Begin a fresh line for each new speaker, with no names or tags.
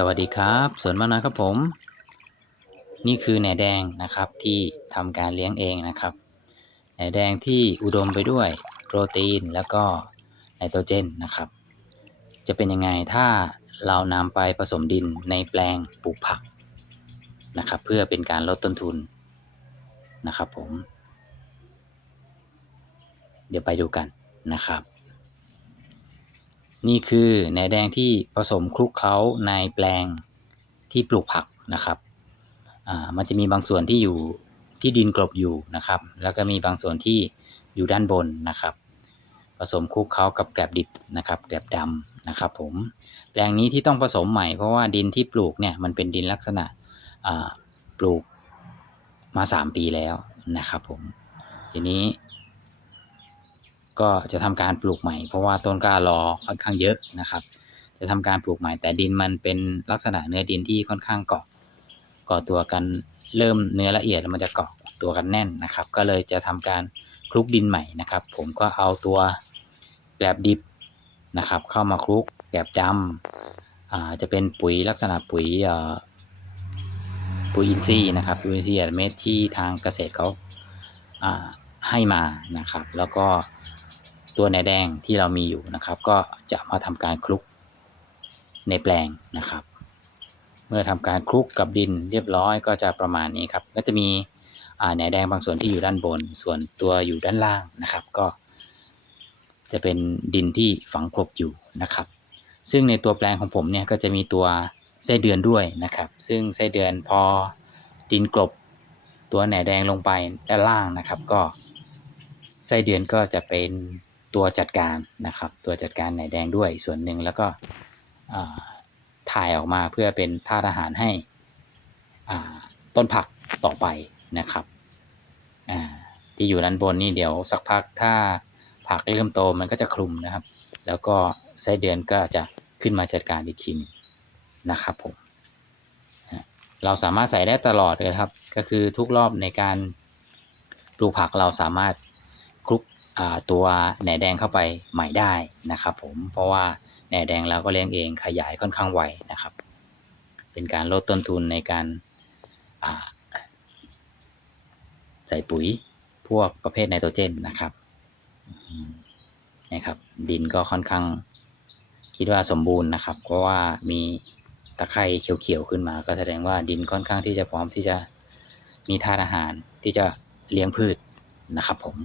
สวัสดีครับสวนมะนาวครับผม นี่คือแหนแดงนะครับที่ทำการเลี้ยงเองนะครับแหนแดงที่อุดมไปด้วยโปรตีนแล้วก็ไนโตรเจนนะครับ จะเป็นยังไงถ้าเรานำไปผสมดินในแปลงปลูกผักนะครับ เพื่อเป็นการลดต้นทุนนะครับผม เดี๋ยวไปดูกันนะครับ นี่คือแหนแดงที่ผสมคลุกเคล้าในแปลงที่ปลูกผักนะครับอ่ามันจะมีบางส่วนที่อยู่ที่ดินกลบอยู่นะครับ แล้วก็มีบางส่วนที่อยู่ด้านบนนะครับ ผสมคลุกเคล้ากับแกลบดิบนะครับแกลบดำนะครับ ผมแปลงนี้ที่ต้องผสมใหม่เพราะว่าดินที่ปลูกเนี่ยมันเป็นดินลักษณะอ่าปลูกมา 3 ปีแล้วนะครับ ผมทีนี้ ก็จะทำการปลูกใหม่ เพราะว่าต้นกล้ารอค่อนข้างเยอะนะครับ จะทำการปลูกใหม่ แต่ดินมันเป็นลักษณะเนื้อดินที่ค่อนข้างเกาะเกาะตัวกันเริ่มเนื้อละเอียดแล้วมันจะเกาะตัวกันแน่นนะครับ ก็เลยจะทำการคลุกดินใหม่นะครับ ผมก็เอาตัวแกลบดิบนะครับ เข้ามาคลุกแกลบดำจะเป็นปุ๋ยลักษณะปุ๋ยปุ๋ยอินทรีย์นะครับปุ๋ยอินทรีย์เม็ดที่ทางเกษตรเขาอ่าให้มานะครับ แล้วก็ ตัวแหนแดงที่เรามีอยู่นะครับ ก็จะมาทำการคลุกในแปลงนะครับ เมื่อทำการคลุกกับดินเรียบร้อยก็จะประมาณนี้ครับ ก็จะมีแหนแดงบางส่วนที่อยู่ด้านบน ส่วนตัวอยู่ด้านล่างนะครับ ก็จะเป็นดินที่ฝังกลบอยู่นะครับ ซึ่งในตัวแปลงของผมเนี่ยก็จะมีตัวไส้เดือนด้วยนะครับ ซึ่งไส้เดือนพอดินกลบตัวแหนแดงลงไปด้านล่างนะครับ ก็ไส้เดือนก็จะเป็น ตัวจัดการนะครับ ตัวจัดการแหนแดงด้วยส่วนหนึ่งแล้วก็ถ่ายออกมาเพื่อเป็นธาตุอาหารให้ต้นผักต่อไปนะครับที่อยู่ด้านบนนี่เดี๋ยวสักพักถ้าผักเริ่มโตมันก็จะคลุมนะครับ แล้วก็ไส้เดือนก็จะขึ้นมาจัดการอีกทีนึงนะครับผมเราสามารถใส่ได้ตลอดเลยครับ ก็คือทุกรอบในการปลูกผักเราสามารถคลุก ตัวแหนแดงเข้าไปใหม่ได้นะครับ ผมเพราะว่าแหนแดงเราก็เลี้ยงเองขยายค่อนข้างไวนะครับ เป็นการลดต้นทุนในการาใส่ปุ๋ยพวกประเภทไนโตรเจนนะครับนะครับดินก็ค่อนข้างคิดว่าสมบูรณ์นะครับ เพราะว่ามีตะไคร่เขียวๆขึ้นมา ก็แสดงว่าดินค่อนข้างที่จะพร้อมที่จะมีธาตุอาหารที่จะเลี้ยงพืชนะครับผม